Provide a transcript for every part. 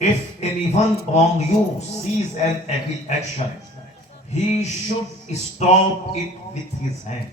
If anyone among you sees an evil action, he should stop it with his hand.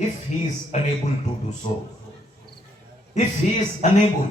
if he is unable to do so, if he is unable,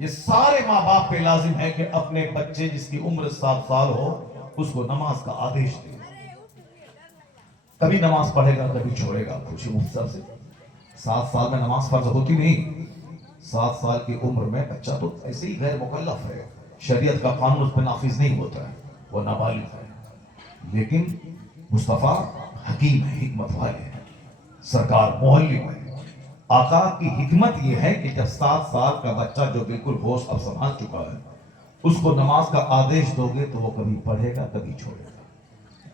یہ سارے ماں باپ پہ لازم ہے کہ اپنے بچے جس کی عمر 7 سال ہو اس کو نماز کا آدیش دے. کبھی نماز پڑھے گا کبھی چھوڑے گا. پوچھیں مفتی صاحب سے, 7 سال میں نماز فرض ہوتی نہیں. 7 سال کی عمر میں بچہ تو ایسے ہی غیر مکلف ہے, شریعت کا قانون اس پہ نافذ نہیں ہوتا ہے, وہ نابالغ ہے. لیکن مصطفیٰ حکیم ہے, حکمت والے ہیں, سرکار معلم ہے. آقا کی حکمت یہ ہے کہ جب 7 سال کا بچہ جو بالکل ہوش اب سنبھال چکا ہے اس کو نماز کا آدیش دو گے تو وہ کبھی پڑھے گا کبھی چھوڑے گا.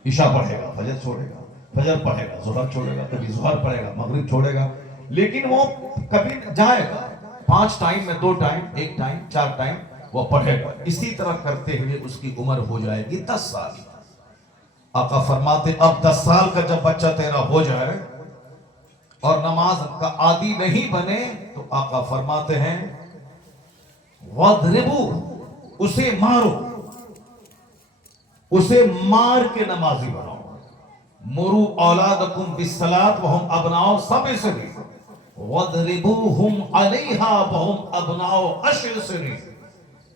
عشاء پڑھے گا فجر چھوڑے گا, فجر پڑھے گا ظہر چھوڑے گا, کبھی ظہر پڑھے گا مغرب چھوڑے گا. لیکن وہ کبھی جائے گا 5 ٹائم میں 2 ٹائم 1 ٹائم 4 ٹائم وہ پڑھے گا. اسی طرح کرتے ہوئے اس کی عمر ہو جائے گی 10 سال. آقا فرماتے اب 10 سال کا جب بچہ تیرا ہو جائے اور نماز کا عادی نہیں بنے تو آقا فرماتے ہیں وَاضْرِبُوهُ, اسے مارو, اسے مار کے نمازی بناؤ. مُرُوا أَوْلَادَكُمْ بِالصَّلَاةِ وَهُمْ أَبْنَاءُ سَبْعِ سِنِينَ وَاضْرِبُوهُمْ عَلَيْهَا وَهُمْ أَبْنَاءُ 10 سِنِينَ.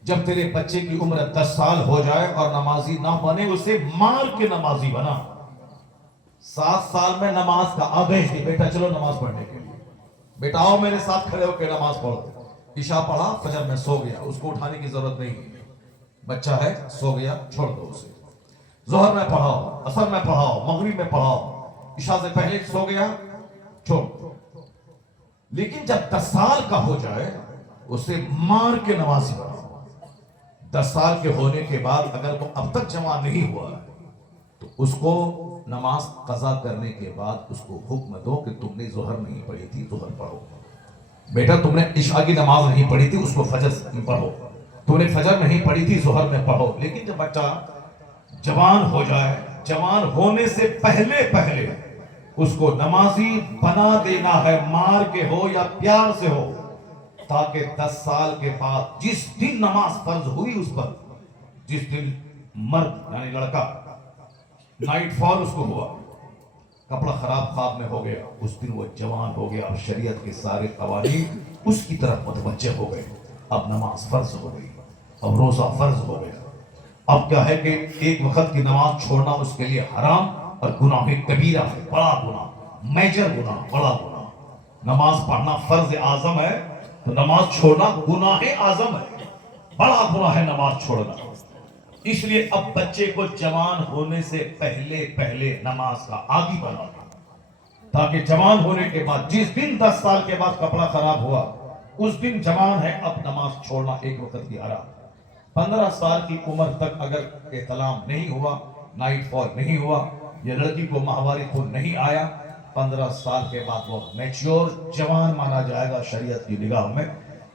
جب تیرے بچے کی عمر 10 سال ہو جائے اور نمازی نہ بنے اسے مار کے نمازی بنا. 7 سال میں نماز کا آدیش دی, بیٹا چلو نماز پڑھنے کے لیے, بیٹا آؤ میرے ساتھ کھڑے ہو کے نماز پڑھو. عشاء پڑھا فجر میں سو گیا, اس کو اٹھانے کی ضرورت نہیں, بچہ ہے سو گیا چھوڑ دو اسے. ظہر میں پڑھاؤ, عصر میں پڑھاؤ, مغرب میں پڑھاؤ, عشاء سے پہلے سو گیا چھوڑ دو. لیکن جب 10 سال کا ہو جائے اسے مار کے نمازی بناؤ. 10 سال کے ہونے کے بعد اگر وہ اب تک جمع نہیں ہوا تو اس کو نماز قضا کرنے کے بعد اس کو حکم دو کہ تم نے ظہر نہیں پڑھی تھی ظہر پڑھو. بیٹا تم نے عشاء کی نماز نہیں پڑھی تھی اس کو فجر میں پڑھو. تم نے فجر نہیں پڑھی تھی ظہر میں پڑھو. لیکن جب بچہ جوان ہو جائے, جوان ہونے سے پہلے پہلے اس کو نمازی بنا دینا ہے, مار کے ہو یا پیار سے ہو, تاکہ 10 سال کے بعد جس دن نماز فرض ہوئی اس پر, جس دن مرد یعنی لڑکا نائٹ فال اس کو ہوا, کپڑا خراب خواب میں ہو گیا, اس دن وہ جوان ہو گیا اور شریعت کے سارے قوانین اس کی طرف متوجہ ہو گئے. اب نماز فرض ہو گئی, اب روزہ فرض ہو گیا. اب کیا ہے کہ ایک وقت کی نماز چھوڑنا اس کے لیے حرام اور گناہ کبیرہ ہے, بڑا گناہ, میجر گناہ, بڑا گناہ. نماز پڑھنا فرض اعظم ہے تو نماز چھوڑنا گناہ اعظم ہے, بڑا گناہ ہے نماز چھوڑنا. اس لیے اب بچے کو جوان ہونے سے پہلے پہلے نماز کا عادی بنا, تاکہ جوان ہونے کے بعد جس دن 10 سال کے بعد کپڑا خراب ہوا اس دن جوان ہے, اب نماز چھوڑنا ایک وقت کی حرام. 15 سال کی عمر تک اگر احتلام نہیں ہوا, نائٹ فال نہیں ہوا, یہ لڑکی کو ماہواری خون نہیں آیا, 15 سال کے بعد وہ میچیور جوان مانا جائے گا شریعت کی نگاہ میں.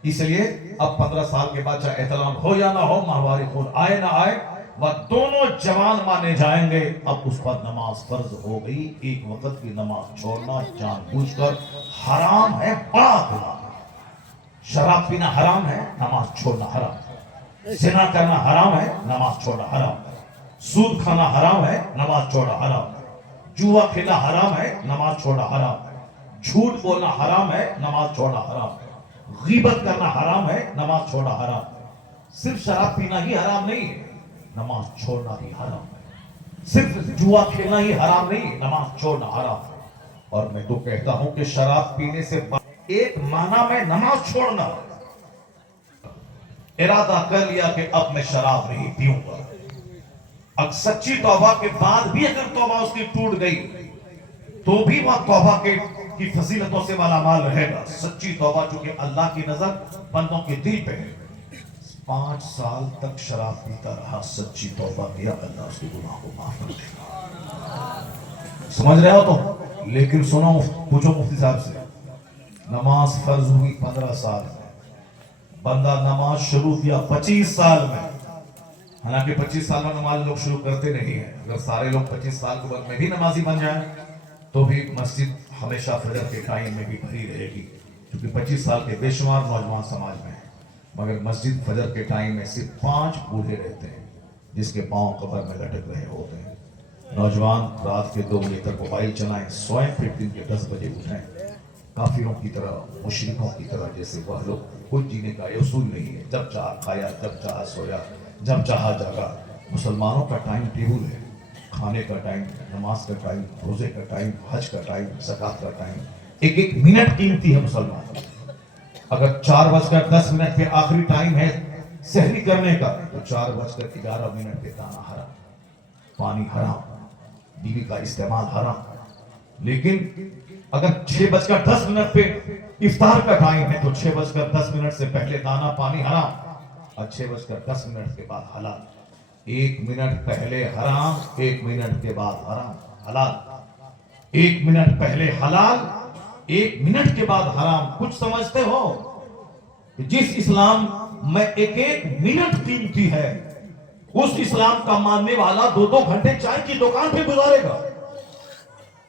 اس لیے اب 15 سال کے بعد چاہے احتلام ہو یا نہ ہو, ماہواری خون آئے نہ آئے, وہ دونوں جوان مانے جائیں گے. اب اس پر نماز فرض ہو گئی. ایک وقت کی نماز چھوڑنا جان بوجھ کر حرام ہے, بڑا گناہ ہے. شراب پینا حرام ہے, نماز چھوڑنا حرام ہے. زنا کرنا حرام ہے, نماز چھوڑنا حرام ہے. سود کھانا حرام ہے, نماز چھوڑنا حرام ہے. جوا کھیلنا حرام ہے, نماز چھوڑنا حرام ہے. جھوٹ بولنا حرام ہے, نماز چھوڑنا حرام ہے. غیبت کرنا حرام ہے, نماز چھوڑنا حرام ہے. صرف شراب پینا ہی حرام نہیں ہے, نماز چھوڑنا ہی حرام ہے. صرف جوا کھیلنا ہی حرام نہیں, نماز چھوڑنا حرام ہے. اور میں تو کہتا ہوں کہ شراب پینے سے ایک معنی میں نماز چھوڑنا, ارادہ کر لیا کہ اب میں شراب نہیں پیوں گا. اب سچی توبہ کے بعد بھی اگر توبہ اس کی ٹوٹ گئی تو بھی وہ توبہ کی فضیلتوں سے مالا مال رہے گا. سچی توبہ چونکہ اللہ کی نظر بندوں کے دل پہ ہے. 5 سال تک شراب پیتا رہا, سچی توبہ کیا, اللہ اس کے گناہ کو معاف کر دے گا. سمجھ رہے ہو تو؟ لیکن سنو, پوچھو مفتی صاحب سے, نماز فرض ہوئی 15 سال میں, بندہ نماز شروع کیا 25 سال میں. حالانکہ 25 سال میں نماز لوگ شروع کرتے نہیں ہیں. اگر سارے لوگ 25 سال کے بعد میں بھی نمازی بن جائیں تو بھی مسجد ہمیشہ فجر کے ٹائم میں بھی بھری رہے گی, کیونکہ 25 سال کے بے شمار نوجوان سماج میں ہیں. مگر مسجد فجر کے ٹائم میں صرف 5 بوڑھے رہتے ہیں جس کے پاؤں قبر میں لٹک رہے ہوتے ہیں. نوجوان رات کے 2 بجے تک موبائل چلائیں, سوئیں, پھر دن کے 10 بجے اٹھیں, کافروں کی طرح, مشرکوں کی طرح, جیسے وہ لوگ خود جینے کا یہ اصول نہیں ہے. جب چاہا کھایا، جب چاہا سویا، جب چاہا جاگا. مسلمانوں کا ٹائم ٹیبل ہے، کھانے کا ٹائم، نماز کا ٹائم، روزے کا ٹائم، حج کا ٹائم، زکوٰۃ کا ٹائم. ایک ایک منٹ قیمتی ہے مسلمان. اگر 4:10 پہ آخری ٹائم ہے سحری کرنے کا تو 4:11 پہ دانا حرام، پانی حرام، بیوی کا استعمال حرام. لیکن اگر 6:10 پہ افطار کا ٹائم ہے تو 6:10 سے پہلے دانا پانی حرام اور 6:10 کے بعد حلال. 1 منٹ پہلے حرام، 1 منٹ کے بعد حرام حلال. 1 منٹ پہلے حلال، 1 منٹ کے بعد حرام. کچھ سمجھتے ہو کہ جس اسلام میں ایک ایک منٹ قیمتی ہے، اس اسلام کا ماننے والا 2 گھنٹے چائے کی دکان پہ گزارے گا.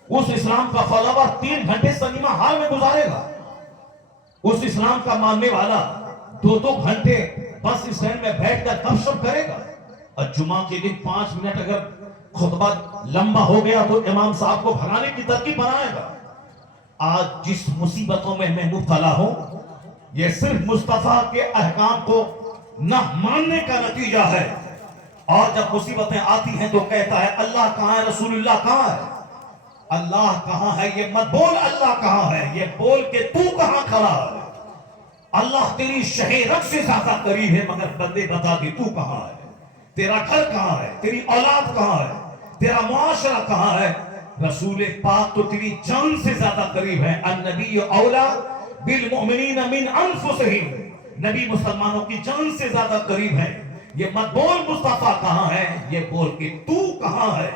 اس اسلام کا فالوور 3 گھنٹے سنیما ہال میں گزارے گا. اس اسلام کا ماننے والا 2 گھنٹے بس اسٹینڈ میں بیٹھ کر گپ شپ کرے گا. اور جمعہ کے دن 5 منٹ اگر خطبہ لمبا ہو گیا تو امام صاحب کو بھگانے کی ترکیب بنائے گا. آج جس مصیبتوں میں مبتلا ہوں، یہ صرف مصطفیٰ کے احکام کو نہ ماننے کا نتیجہ ہے. اور جب مصیبتیں آتی ہیں تو کہتا ہے اللہ کہاں ہے، رسول اللہ کہاں ہے. اللہ کہاں ہے یہ مت بول، اللہ کہاں ہے یہ بول کہ تو کہاں کھڑا ہے. اللہ تیری شہ رگ سے زیادہ قریب ہے، مگر بندے بتا دے تو کہاں ہے، تیرا گھر کہاں ہے، تیری اولاد کہاں ہے، تیرا معاشرہ کہاں ہے. رسول پاک تو تیری جان سے زیادہ قریب ہے. النبی اولا بالمؤمنین من انفسہم، نبی مسلمانوں کی جان سے زیادہ قریب ہے. یہ مت بول مصطفیٰ کہاں ہے، یہ بول کہ تو کہاں ہے.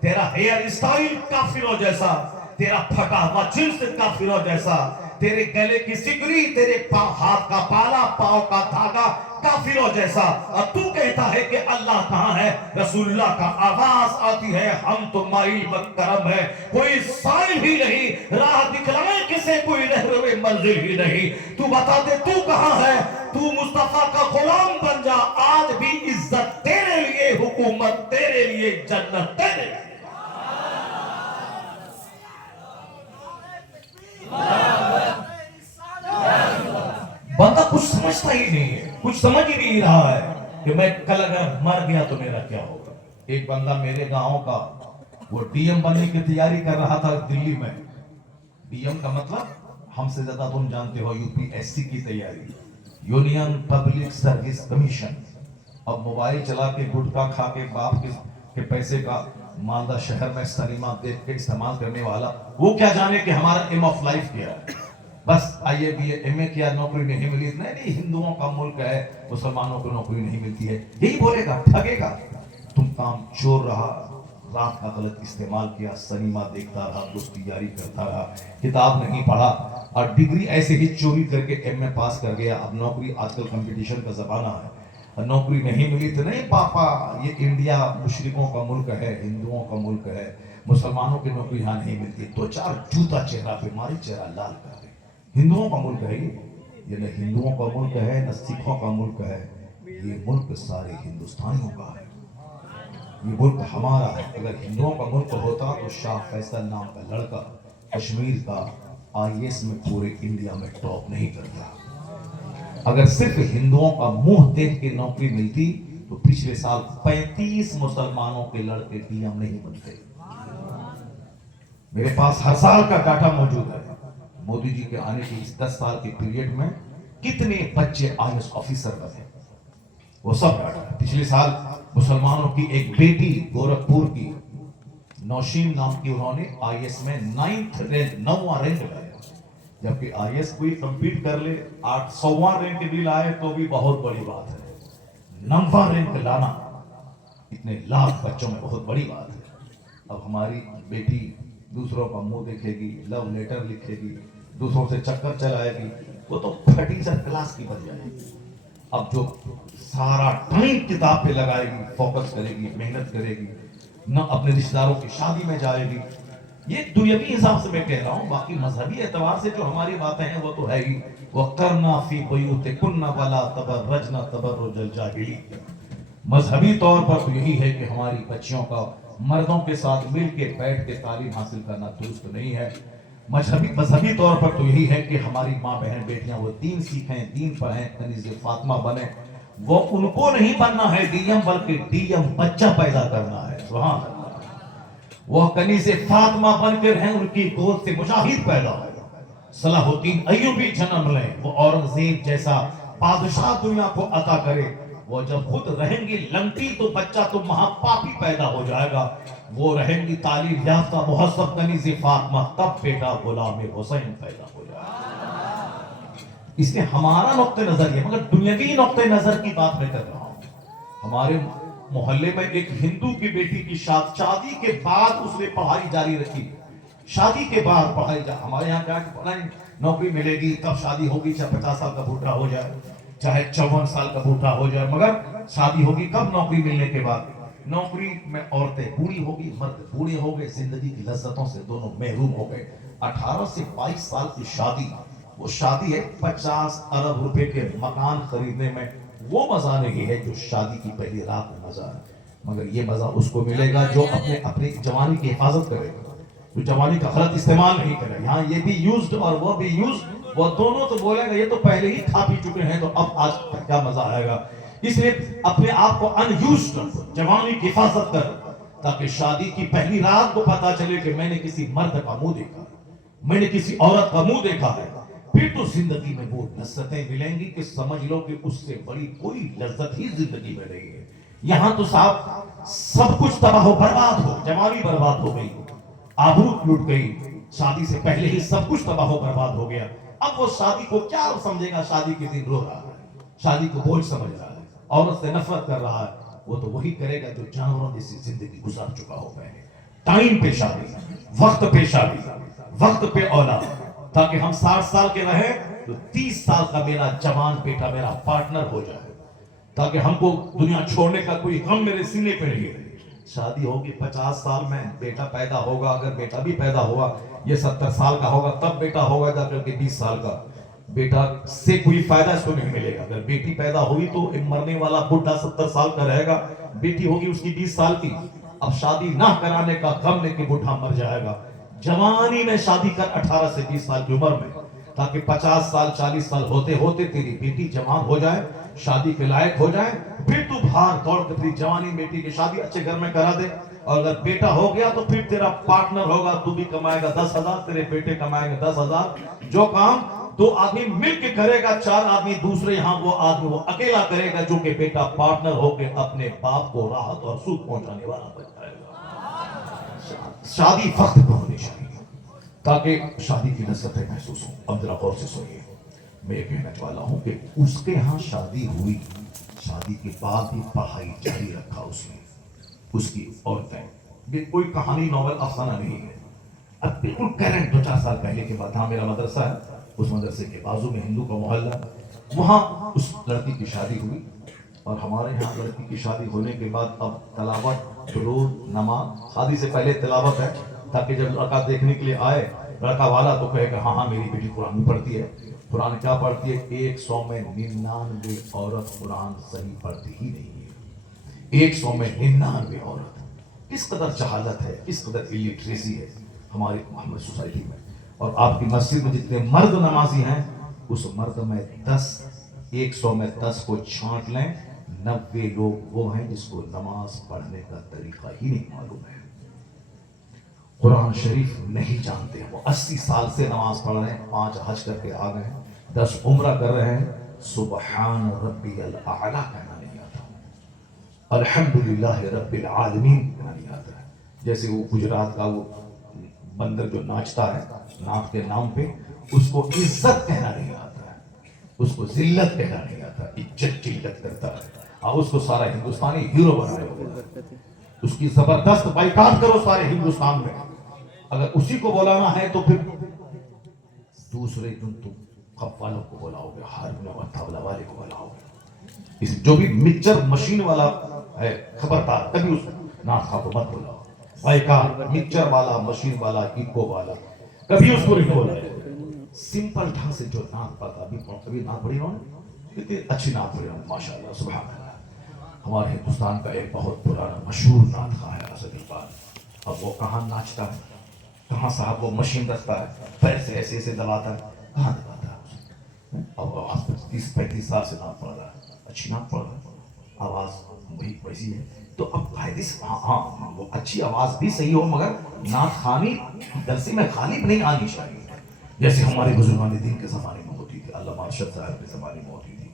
تیرا ہیئر اسٹائل کافروں جیسا، تیرا پھٹا ہوا جنس کافروں جیسا، تیرے گلے کی سکری، تیرے ہاتھ کا پالا، پاؤں کا دھاگا کافروں جیسا. اور تو کہتا ہے کہ اللہ کہاں ہے. رسول اللہ کا آواز آتی ہے ہم تو مائل بکرم ہے، کوئی سائل ہی نہیں، راہ دکھلائے کسے کوئی رہرو منزل ہی نہیں. تو بتا دے تو کہاں ہے. تو مصطفیٰ کا غلام بن جا، آج بھی عزت تیرے لیے، حکومت تیرے لیے، جنت تیرے لیے. بندہ کچھ سمجھتا ہی نہیں ہے، کچھ سمجھ ہی نہیں رہا ہے کہ میں کل اگر مر گیا تو میرا کیا ہوگا. ایک بندہ میرے گاؤں کا، وہ ڈی ایم بننے کی تیاری کر رہا تھا دلی میں. ڈی ایم کا مطلب ہم سے زیادہ تم جانتے ہو، UPSC کی تیاری، یونین پبلک سروس کمیشن. اب موبائل چلا کے، گٹکا کھا کے، باپ کے پیسے کا مالدہ شہر میں سنیما دیکھ کے استعمال کرنے والا، وہ کیا جانے کہ ہمارا ایم آف لائف کیا ہے. بس آئیے بھی ایم اے کیا، نوکری نہیں ملی. نہیں، ہندوؤں کا ملک ہے، مسلمانوں کو نوکری نہیں ملتی ہے. یہی بولے گا، ٹھگے گا. تم کام چور رہا، رات کا غلط استعمال کیا، سنیما دیکھتا رہا، دوستی جاری کرتا رہا، کتاب نہیں پڑھا، اور ڈگری ایسے ہی چوری کر کے ایم اے پاس کر گیا. اب نوکری، آج کل کمپٹیشن کا زمانہ ہے، نوکری نہیں ملی تو نہیں پاپا یہ انڈیا مشرکوں کا ملک ہے، ہندوؤں کا ملک ہے، مسلمانوں کی نوکری یہاں نہیں ملتی. 2-4 جوتا چہرہ پہ ماری، چہرہ لال کر دے. ہندوؤں کا ملک ہے یہ نہ ہندوؤں کا ملک ہے نہ سکھوں کا ملک ہے. یہ ملک سارے ہندوستانیوں کا ہے، یہ ملک ہمارا ہے. اگر ہندوؤں کا ملک ہوتا تو شاہ فیصل نام کا لڑکا کشمیر کا IAS میں پورے انڈیا میں ٹاپ نہیں کرتا. اگر صرف ہندوؤں کا منہ دیکھ کے نوکری ملتی تو پچھلے سال 35 مسلمانوں کے لڑکے ڈی ایم نہیں بنتے. میرے پاس ہر سال کا ڈاٹا موجود ہے. مودی جی کے آنے کی اس 10 سال کے پیریڈ میں کتنے بچے IAS آفیسر بنے، وہ سب ڈاٹا ہے. پچھلے سال مسلمانوں کی ایک بیٹی گورکھپور کی، نوشین نام کی، انہوں نے IAS میں 9واں رینک لایا. جبکہ IAS کوئی کمپیٹ کر لے 800واں رینک بھی لائے تو بھی بہت بڑی بات ہے. 9واں رینک لانا اتنے لاکھ بچوں میں بہت بڑی بات ہے. اب ہماری بیٹی دوسروں کا منہ دیکھے گی، لو لیٹر لکھے گی، دوسروں سے چکر چلائے گی، وہ تو پھٹی سر کلاس کی بن جائے گی. اب جو سارا ٹائم کتاب پہ لگائے گی، فوکس کرے گی، محنت کرے گی، نہ اپنے رشتہ داروں کی شادی میں جائے گی. یہ دنیاوی حساب سے میں کہہ رہا ہوں، باقی مذہبی اعتبار سے جو ہماری باتیں ہیں وہ تو ہے ہی. وَقَرْنَا فِي بُيُوتِكُنَّ وَلَا تَبَرَّجْنَ تَبَرُّجَ الْجَاهِلِيَّةِ. مذہبی طور پر تو یہی ہے کہ ہماری بچیوں کا مردوں کے ساتھ مل کے بیٹھ کے تعلیم حاصل کرنا درست نہیں ہے. مذہبی طور پر تو یہی ہے کہ ہماری ماں بہن بیٹیاں وہ دین سیکھیں، دین پڑھیں، کنیز فاطمہ بنیں. وہ ان کو نہیں بننا ہے ڈی ایم، بلکہ ڈی ایم بچہ پیدا کرنا ہے. سبحان اللہ. وہ کنیز فاطمہ بن کے رہیں، ان کی گود سے مجاہد پیدا ہو، صلاح الدین ایوبی جنم لیں، وہ اورنگزیب جیسا بادشاہ دنیا کو عطا کرے. وہ جب خود رہیں گی لنگٹی تو بچہ تو مہا پاپی پیدا ہو جائے گا. وہ رہیں گی تعلیم یافتہ مہذب کنیز فاطمہ، تب بیٹا غلام حسین پیدا ہو جائے گا. اس لیے ہمارا نقطہ نظر یہ، مگر دنیاوی نقطہ نظر کی بات میں کر رہا ہوں. ہمارے محلے میں ایک ہندو کی بیٹی کی شادی کے بعد اس نے پڑھائی جاری رکھی. شادی کے بعد پڑھائی ہمارے یہاں کیا کہ نوکری ملے گی کب شادی ہوگی، چاہے 50 سال کا بوڑھا ہو جائے، چاہے 54 سال کا بوڑھا ہو جائے، مگر شادی ہوگی کب؟ نوکری ملنے کے بعد. نوکری میں عورتیں بوڑھی ہوگی، مرد بوڑھے ہو گئے، زندگی کی لذتوں سے دونوں محروم ہو گئے. 18 سے 22 سال کی شادی، وہ شادی ہے 50 ارب روپے کے مکان خریدنے میں. وہ مزہ نہیں ہے جو شادی کی پہلی رات میں مزہ ہے. مگر یہ مزہ اس کو ملے گا جو اپنی جوانی کی حفاظت کرے گا، جو جوانی کا غلط استعمال نہیں کرے. یہاں یہ بھی یوزڈ اور وہ بھی یوزڈ، وہ دونوں تو بولیں گے یہ تو پہلے ہی کھا پی چکے ہیں، تو اب آج کیا مزہ آئے گا. اس لیے اپنے آپ کو ان یوزڈ رکھو، جوانی کی حفاظت کرو، تاکہ شادی کی پہلی رات کو پتا چلے کہ میں نے کسی مرد کا منہ دیکھا، میں نے کسی عورت کا منہ دیکھا ہے. پھر تو زندگی میں وہ لذتیں ملیں گی کہ سمجھ لو کہ اس سے بڑی کوئی لذت ہی زندگی میں نہیں ہے. یہاں تو صاحب سب کچھ تباہ و برباد ہو، جوانی برباد ہو گئی، آبرو لوٹ گئی، شادی سے پہلے ہی سب کچھ تباہ و برباد ہو گیا. اب وہ شادی کو کیا سمجھے گا؟ شادی کے دن رو رہا ہے، شادی کو بوجھ سمجھ رہا ہے، عورت سے نفرت کر رہا ہے. وہ تو وہی کرے گا جو جانوروں جیسی زندگی گزار چکا ہو پہلے. ٹائم پہ شادی، وقت پہ شادی، وقت پہ اولاد، تاکہ ہم 60 سال کے رہیں تو 30 سال کا میرا جوان بیٹا میرا پارٹنر ہو جائے، تاکہ ہم کو دنیا چھوڑنے کا کوئی غم میرے سینے پہ نہیں ہے. شادی ہوگی 50 سال میں، بیٹا پیدا ہوگا، اگر بیٹا بھی پیدا ہوا یہ 70 سال کا ہوگا، تب بیٹا ہوگا جا کر کے 20 سال کا. بیٹا سے کوئی فائدہ اس کو نہیں ملے گا. اگر بیٹی پیدا ہوئی تو ایک مرنے والا بڈھا 70 سال کا رہے گا، بیٹی ہوگی اس کی 20 سال کی. اب شادی نہ کرانے کا غم لے کے بڈھا مر جائے گا. جوانی میں شادی کر 18 سے 20 سال کی عمر میں، تاکہ 50 سال 40 سال ہوتے ہوتے تیری بیٹی جوان ہو جائے، شادی کے لائق ہو جائے. پھر تو بھاگ دوڑ کر تیری جوانی بیٹی کی شادی اچھے گھر میں کرا دے. اور اگر بیٹا ہو گیا تو پھر تیرا پارٹنر ہوگا، تو بھی کمائے گا 10,000، تیرے بیٹے کمائیں گے 10,000. جو کام 2 آدمی مل کے کرے گا، 4 آدمی دوسرے یہاں وہ آدمی وہ اکیلا کرے گا، جو کہ بیٹا پارٹنر ہو کے اپنے باپ کو راحت اور سکھ پہنچانے والا بن جائے گا. شادی وقت پہ ہونی چاہیے تاکہ شادی کی لذتیں محسوس ہوں. اب ذرا غور سے سنیے، میں یہ کہنا والا ہوں کہ اس کے ہاں شادی ہوئی، شادی کے بعد بھی پڑھائی جاری رکھا اس نے، اس کی عورتیں. یہ کوئی کہانی ناول افسانہ نہیں ہے. اب بالکل کرنٹ 2-4 سال پہلے کے بعد، ہاں میرا مدرسہ ہے، اس مدرسے کے بازو میں ہندو کا محلہ، وہاں اس لڑکی کی شادی ہوئی. اور ہمارے یہاں لڑکی کی شادی ہونے کے بعد اب تلاوت، درود، نماز، شادی سے پہلے تلاوت ہے، تاکہ جب لڑکا دیکھنے کے لیے آئے لڑکا والا تو کہے کہ ہاں ہاں میری بیٹی قرآن پڑھتی ہے. قرآن کیا پڑھتی ہے؟ 100 میں 99 عورت قرآن صحیح پڑھتی ہی نہیں ہے. 100 میں 99 عورت. کس قدر جہالت ہے، کس قدر الٹریسی ہے ہماری محمد سوسائٹی میں. اور آپ کی مسجد میں جتنے مرد نمازی ہیں، اس مرد میں 100 میں 10 کو چھانٹ لیں، 90 لوگ وہ ہیں جس کو نماز پڑھنے کا طریقہ ہی نہیں معلوم ہے، قرآن شریف نہیں جانتے. وہ 80 سال سے نماز پڑھ رہے ہیں، 5 حج کر کے آ گئے ہیں، 10 عمرہ کر رہے ہیں، سبحان ربی الاعلیٰ کہنا نہیں آتا، الحمدللہ رب العالمین کہنا نہیں آتا ہے. جیسے وہ گجرات کا وہ بندر جو ناچتا ہے ناک کے نام پہ، اس کو عزت کہنا نہیں آتا ہے، اس کو ذلت کہنا نہیں آتا، عزت ذلت کرتا ہے. اور اس کو سارا ہندوستانی ہیرو بنائے ہوئے، اس کی زبردست بائیکاٹ کرو سارے ہندوستان میں. اگر اسی کو بلانا ہے تو پھر دوسرے دن تم خپ والوں کو بلاؤ گے، ہارمونیم اور طبلہ والے کو بلاؤ گے. جو بھی مکسچر مشین والا ہے خبردار کبھی اس نعت خواہ کو مت بلاؤ. بائیکاٹ، مکسچر والا، مشین والا، ایکو والا، کبھی اس کو نہیں بولا. سمپل ڈھنگ سے جو نعت پڑھتا، ابھی نعت پڑھی انہوں نے، کتنی اچھی نعت پڑھی انہوں نے، ماشاءاللہ سبحان اللہ. ہمارے ہندوستان کا ایک بہت پرانا مشہور نعت خواہ ہے اسد اقبال. اب وہ کہاں ناچتا ہے؟ کہاں صاحب وہ مشین رکھتا ہے، پیر سے ایسے ایسے دباتا ہے، کہاں دباتا ہے؟ اب آواز 30-35 سال سے ناک پڑ رہا ہے، اچھی ناک پڑ رہا ہے، آواز وہی ویسی ہے. تو اب قاعدے سے ہاں وہ اچھی آواز بھی صحیح ہو، مگر نعت خوانی درسی میں غالب نہیں آنی چاہیے. جیسے ہمارے بزرگان دین کے زمانے میں ہوتی تھی، علامہ ارشد صاحب کے زمانے میں ہوتی تھی.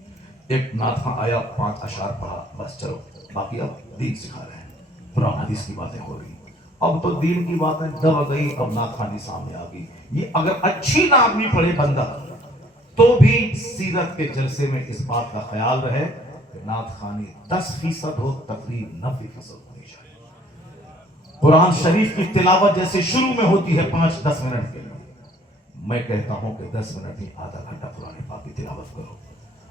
ایک نعت خواں آیا، 5 اشعار پڑھا، بس چلو باقی اب دین سکھا رہے ہیں، قرآن حدیث کی باتیں ہو رہی. اب تو دین کی باتیں دب گئی، اب نعت خوانی سامنے آ گئی. یہ اگر اچھی نعت بھی پڑھے بندہ تو بھی سیرت کے جلسے میں اس بات کا خیال رہے کہ نعت خوانی 10% ہو، تقریر 90% ہونی چاہیے. قرآن شریف کی تلاوت جیسے شروع میں ہوتی ہے 5-10 منٹ کے لیے، میں کہتا ہوں کہ 10 منٹ ہی آدھا گھنٹہ قرآن پاک کی تلاوت کرو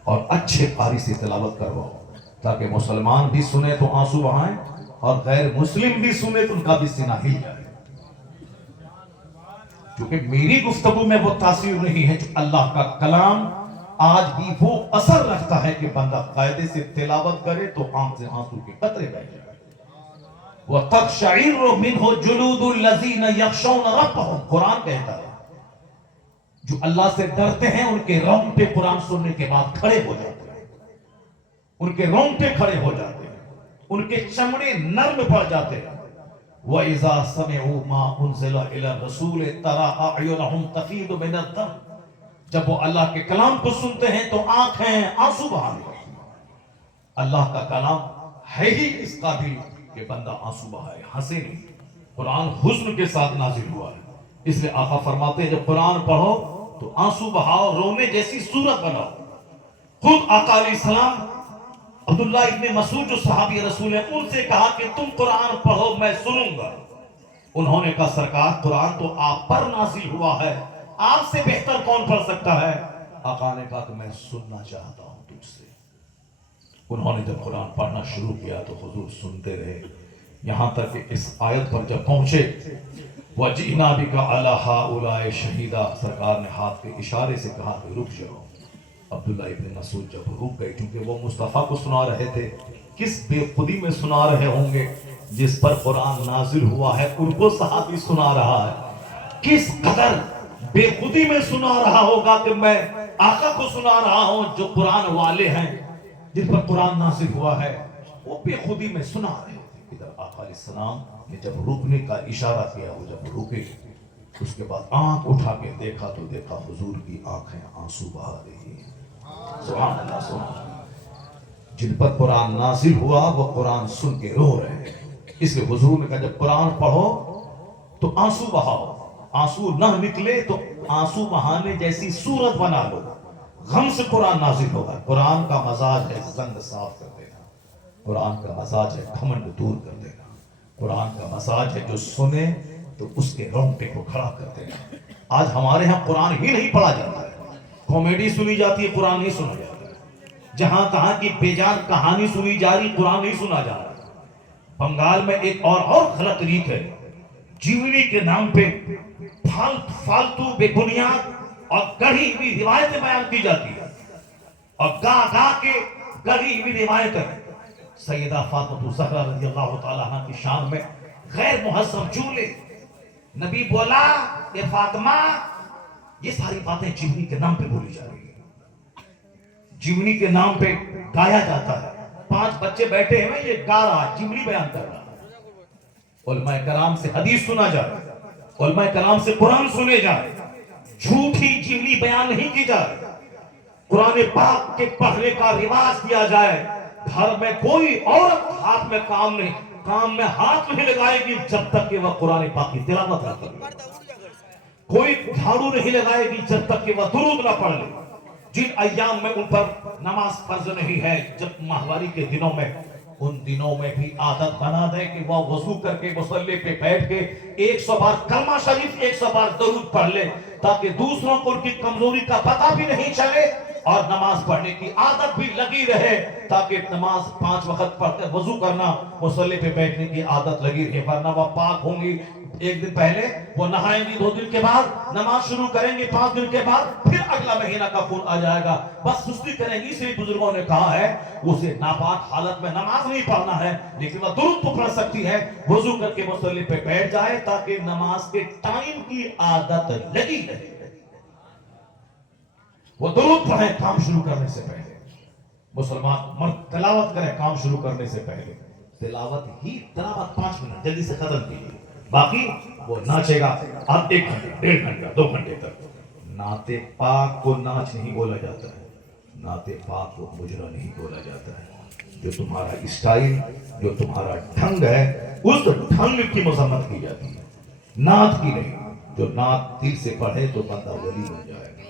اور اچھے قاری سے تلاوت کرواؤ، تاکہ مسلمان بھی سنے تو آنسو بہائیں اور غیر مسلم بھی سنے تو ان کا بھی سینہ ہل جائے. کیونکہ میری گفتگو میں وہ تاثیر نہیں ہے جو اللہ کا کلام آج بھی وہ اثر رکھتا ہے کہ بندہ قاعدے سے تلاوت کرے تو آنکھ سے آنسو کے قطرے بہ جائے. وَتَقْشَعِرُّ مِنْهُ جُلُودُ الَّذِينَ يَخْشَوْنَ رَبَّهُمْ. قرآن کہتا ہے جو اللہ سے ڈرتے ہیں ان کے رونگٹے قرآن سننے کے بعد کھڑے ہو جاتے ہیں، ان کے رونگٹے کھڑے ہو جاتے ہیں، ان کے چمڑے نرم پڑ جاتے ہیں. وَإِذَا سَمِعُوا مَا أُنزِلَ إِلَى الرَّسُولِ تَرَىٰ أَعْيُنَهُمْ تَفِيضُ مِنَ الدَّمْعِ. جب وہ اللہ کے کلام کو سنتے ہیں تو آنکھیں آنسو بہانے لگتی ہیں. اللہ کا کلام ہے ہی اس قابل کہ بندہ آنسو بہائے، ہنسے نہیں. قرآن حزن کے ساتھ نازل ہوا ہے، اس لیے آقا فرماتے ہیں جب قرآن پڑھو تو آنسو بہاؤ، رونے جیسی صورت بناؤ. خود آقا علیہ السلام عبداللہ ابن مسعود جو صحابی رسول ہیں ان سے کہا کہ تم قرآن پڑھو میں سنوں گا. انہوں نے کہا سرکار قرآن تو آپ پر نازل ہوا ہے، آپ سے بہتر کون پڑھ سکتا ہے؟ آقا نے کہا کہ میں سننا چاہتا ہوں تجھ سے. انہوں نے جب قرآن پڑھنا شروع کیا تو حضور سنتے رہے، یہاں تک کہ اس آیت پر جب پہنچے وَجِئْنَا بِكَ عَلَىٰ هَٰؤُلَاءِ شَهِيدًا، سرکار نے ہاتھ کے اشارے سے کہا کہ رک جاؤ. عبداللہ ابن مسعود جب رک گئے، کیونکہ وہ مصطفیٰ کو سنا رہے تھے، کس بے خودی میں سنا رہے ہوں گے جس پر قرآن نازل ہوا ہے ان کو صحابی سنا رہا ہے. کس قدر بے خودی میں سنا رہا ہوگا کہ میں آقا کو سنا رہا ہوں جو قرآن والے ہیں، جس پر قرآن نازل ہوا ہے، وہ بے خودی میں سنا رہے تھے. ادھر آقا علیہ السلام نے جب رکنے کا اشارہ کیا، وہ جب رکے اس کے بعد آنکھ اٹھا کے دیکھا تو دیکھا حضور کی آنکھیں آنسو بہا رہی ہیں. سبحان اللہ سبحان اللہ. جن پر قرآن نازل ہوا وہ قرآن سن کے رو رہے ہیں. اس لیے حضور نے کہا جب قرآن پڑھو تو آنسو بہاؤ، آنسو نہ نکلے تو آنسو بہانے جیسی صورت بنا لو. غم سے قرآن نازل ہوگا. قرآن کا مزاج ہے زنگ صاف کر دینا، قرآن کا مزاج ہے گھمنڈ دور کر دینا، قرآن کا مزاج ہے جو سنے تو اس کے رونگٹے کو کھڑا کر دینا. آج ہمارے ہاں قرآن ہی نہیں پڑھا جاتا ہے، کامیڈی سنی جاتی ہے، قرآن نہیں سنا جاتا ہے. جہاں تہاں کی بے جان کہانی سنی جا رہی، قرآن نہیں سنا جا رہا. بنگال میں ایک اور غلط ریت ہے، جیونی کے نام پہ فالتو بے بنیاد اور گڑھی ہوئی روایتیں بیان کی جاتی ہے، اور گا گا کے گڑھی ہوئی روایتیں. سیدہ فاطمہ الزہرا رضی اللہ تعالیٰ عنہ کی شان میں غیر مہذب جملے، نبی بولا کہ فاطمہ، یہ ساری باتیں جیونی کے نام پہ بولی جا رہی ہیں، جیونی کے نام پہ گایا جاتا ہے. 5 بچے بیٹھے ہیں، یہ گا رہا ہے، جیونی بیان کر رہا ہے. علماء کرام سے حدیث سنا جائے، علماء کرام سے قرآن سنے جائے، جھوٹی جیونی بیان نہیں کی جائے، قرآن پاک کے پڑھنے کا رواج دیا جائے. گھر میں کوئی عورت ہاتھ میں کام میں ہاتھ نہیں لگائے گی جب تک کہ وہ قرآن پاک کی تلاوت نہ کرے. کوئی جھاڑو نہیں لگائے گی جب تک کہ وہ درود نہ پڑھ لے. جن ایام میں ان پر نماز فرض نہیں ہے، جب ماہواری کے دنوں میں، ان دنوں میں بھی عادت بنا دے کہ وہ وضو کر کے مصلی پہ بیٹھ کے 100 بار کلمہ شریف 100 بار درود پڑھ لے، تاکہ دوسروں کو ان کی کمزوری کا پتہ بھی نہیں چلے اور نماز پڑھنے کی عادت بھی لگی رہے، تاکہ نماز 5 وقت پڑھتے وضو کرنا، مصلی پہ بیٹھنے کی عادت لگی رہے، ورنہ وہ پاک ہوں گی، ایک دن پہلے وہ نہائیں گی، 2 دن کے بعد نماز شروع کریں گے، 5 دن کے بعد پھر اگلا مہینہ کا خون آ جائے گا، بس سستی کریں گی۔ اس لیے بزرگوں نے کہا ہے اسے ناپاک حالت میں نماز نہیں پڑھنا ہے، لیکن وہ درود تو پڑھ سکتی ہے، وضو کر کے مصلی پہ بیٹھ جائے تاکہ نماز کے ٹائم کی عادت لگی رہے۔ وہ درود پڑھیں کام شروع کرنے سے پہلے، مسلمان مرد تلاوت کریں کام شروع کرنے سے پہلے، تلاوت 5 منٹ جلدی سے ختم کیجیے، باقی وہ ناچے گا اب 1 گھنٹے 1.5 گھنٹہ 2 گھنٹے تک۔ نعت پاک کو ناچ نہیں بولا جاتا ہے، نعت پاک کو مجرا نہیں بولا جاتا ہے۔ جو تمہارا اسٹائل، جو تمہارا ڈھنگ ہے، اس ڈھنگ کی مذمت کی جاتی ہے، نعت کی نہیں۔ جو نعت دل سے پڑھے تو بندہ ولی بن جائے گا،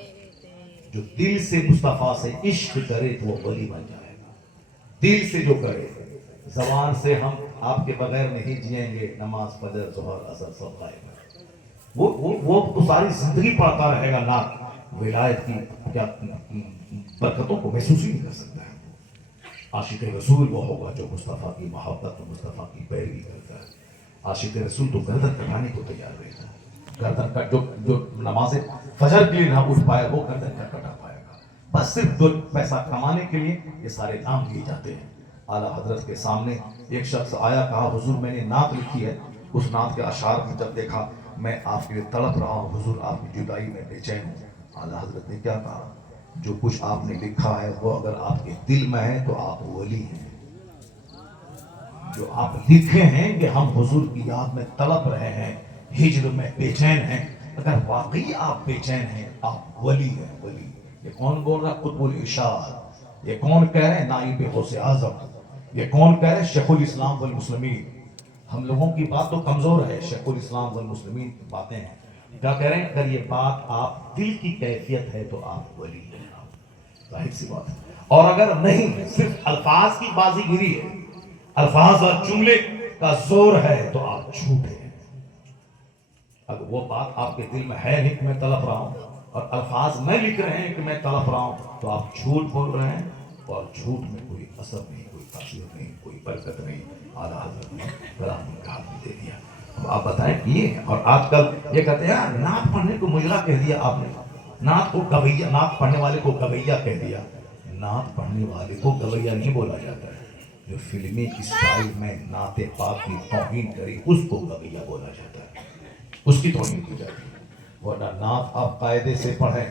جو دل سے مصطفیٰ سے عشق کرے تو وہ ولی بن جائے گا، دل سے جو کرے۔ زبان سے ہم آپ کے بغیر نہیں جئیں گے، نماز فجر ظہر عصر سب غائب ہے، وہ تو ساری زندگی پڑھتا رہے گا، نعت ولایت کی کیا برکتوں کو محسوس ہی نہیں کر سکتا ہے۔ عاشق رسول وہ ہوگا جو مصطفیٰ کی محبت اور مصطفیٰ کی پیروی کرتا ہے۔ عاشق رسول تو گردن کٹانے کو تیار رہتا ہے، گردن کا جو نماز فجر کے لیے نہ اٹھ پائے وہ گردن کا کٹا پائے گا، بس صرف 2 پیسہ کمانے کے لیے یہ سارے کام کیے جاتے ہیں۔ اعلیٰ حضرت کے سامنے ایک شخص آیا، کہا حضور میں نے نعت لکھی ہے، اس نعت کے اشعار میں جب دیکھا میں آپ کے لیے تڑپ رہا ہوں حضور، آپ کی جدائی میں بے چین ہوں۔ اعلیٰ حضرت نے کیا کہا؟ جو کچھ آپ نے لکھا ہے وہ اگر آپ کے دل میں ہے تو آپ ولی ہیں۔ جو آپ لکھے ہیں کہ ہم حضور کی یاد میں تڑپ رہے ہیں، ہجر میں بے چین ہیں، اگر واقعی آپ بے چین ہیں آپ ولی ہیں، ولی۔ یہ کون بول رہا؟ قطب الارشاد۔ یہ کون کہہ رہے ہیں؟ نائب غوث اعظم۔ یہ کون کہہ رہے ہیں؟ شیخ الاسلام والمسلمین۔ ہم لوگوں کی بات تو کمزور ہے، شیخ الاسلام والمسلمین کی باتیں ہیں۔ کیا کہہ رہے ہیں؟ اگر یہ بات آپ دل کی کیفیت ہے تو آپ ولی ہیں، ظاہر سی بات ہے۔ اور اگر نہیں، صرف الفاظ کی بازی گیری ہے، الفاظ اور جملے کا زور ہے تو آپ جھوٹے ہیں۔ اگر وہ بات آپ کے دل میں ہے نہیں کہ میں تڑپ رہا ہوں، اور الفاظ میں لکھ رہے ہیں کہ میں تڑپ رہا ہوں، تو آپ جھوٹ بول رہے ہیں، اور جھوٹ میں کوئی اثر نہیں، کوئی تاثیر نہیں، کوئی برکت نہیں۔ اعلیٰ حضرت نے کلام ان کے ہاتھ میں دے دیا۔ اب آپ بتائیں یہ، اور آج کل یہ کہتے ہیں نعت پڑھنے کو مجرا کہہ دیا آپ نے، نعت کو گویا، نعت پڑھنے والے کو گویا کہہ دیا۔ نعت پڑھنے والے کو گویا نہیں بولا جاتا ہے، جو فلمی اسٹائل میں نعت پاک کی توہین کری اس کو گویا بولا جاتا ہے، اس کی توہین کی جاتی ہے۔ ورنہ نعت آپ قاعدے سے پڑھیں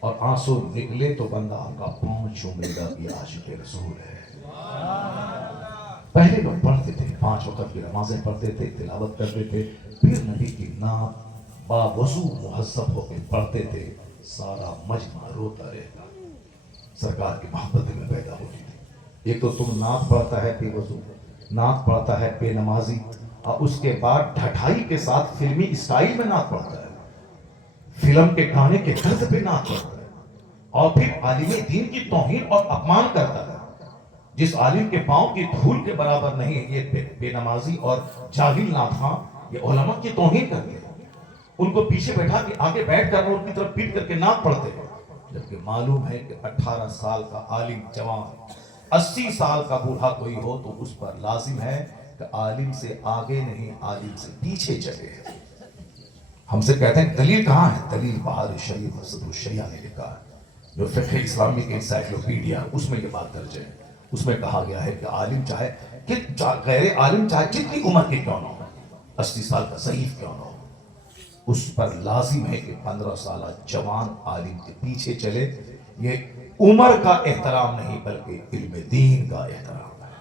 اور آنسو نکلے تو بندہ آپ کا پاؤں چومے گا کہ عاشق رسول ہے۔ پہلے لوگ پڑھتے تھے، 5 وقت کی نمازیں پڑھتے تھے، تلاوت کرتے تھے، پھر نبی کی نعت باوضو مہذب ہو کے پڑھتے تھے، سارا مجمع روتا رہتا، سرکار کی محبت میں پیدا ہوتی تھی۔ ایک تو تم نعت پڑھتا ہے بے وضو، نعت پڑھتا ہے بے نمازی، اور اس کے بعد ڈھٹائی کے ساتھ فلمی اسٹائل میں نعت پڑھتا ہے، فلم کے گانے کے طرز پہ نعت پڑھتا ہے، اور پھر عالم دین کی توہین اور اپمان کرتا ہے۔ جس عالم کے پاؤں کی دھول کے برابر نہیں ہے یہ بے نمازی اور جاہل نعت خواں، یہ علماء کی توہین کرتے ہیں، ان کو پیچھے بیٹھا کے آگے بیٹھ کر ان کی طرف پیٹ کر کے نعت پڑھتے ہیں، جبکہ معلوم ہے کہ 18 سال کا عالم جوان 80 سال کا بوڑھا کوئی ہو تو اس پر لازم ہے کہ عالم سے آگے نہیں، عالم سے پیچھے چلے۔ ہم سے کہتے ہیں دلیل کہاں ہے؟ دلیل بہار شریف صدر الشریعہ نے لکھا ہے، جو فقہ اسلامی کے انسائکلوپیڈیا، اس میں یہ بات درج ہے۔ اس میں کہا گیا ہے کہ عالم چاہے غیر عالم چاہے جتنی عمر کے کیوں نہ ہو، 80 سال کا ضعیف کیوں نہ ہو، اس پر لازم ہے کہ 15 سالہ جوان عالم کے پیچھے چلے۔ یہ عمر کا احترام نہیں بلکہ علم دین کا احترام ہے،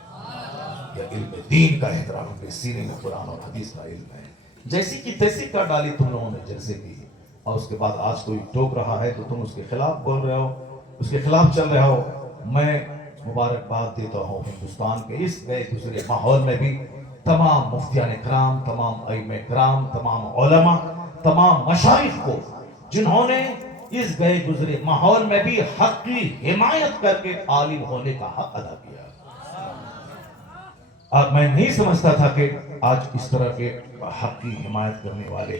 یا علم دین کا احترام ہے، سینے میں قرآن اور حدیث کا علم ہے۔ جیسی کی تیسی کر ڈالی تم لوگوں نے جیسے کی، اور اس کے بعد آج کوئی ٹوک رہا ہے تو تم اس کے خلاف بول رہے ہو، اس کے خلاف چل رہے ہو۔ میں مبارکباد دیتا ہوں ہندوستان کے اس گئے گزرے ماحول میں بھی تمام مفتیان کرام، تمام ائمہ کرام، تمام علماء، تمام مشائخ کو، جنہوں نے اس گئے گزرے ماحول میں بھی حق کی حمایت کر کے عالم ہونے کا حق ادا کیا۔ آج میں نہیں سمجھتا تھا کہ آج اس طرح کے حق کی حمایت کرنے والے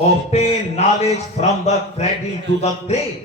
obtain knowledge from the cradle to the grave।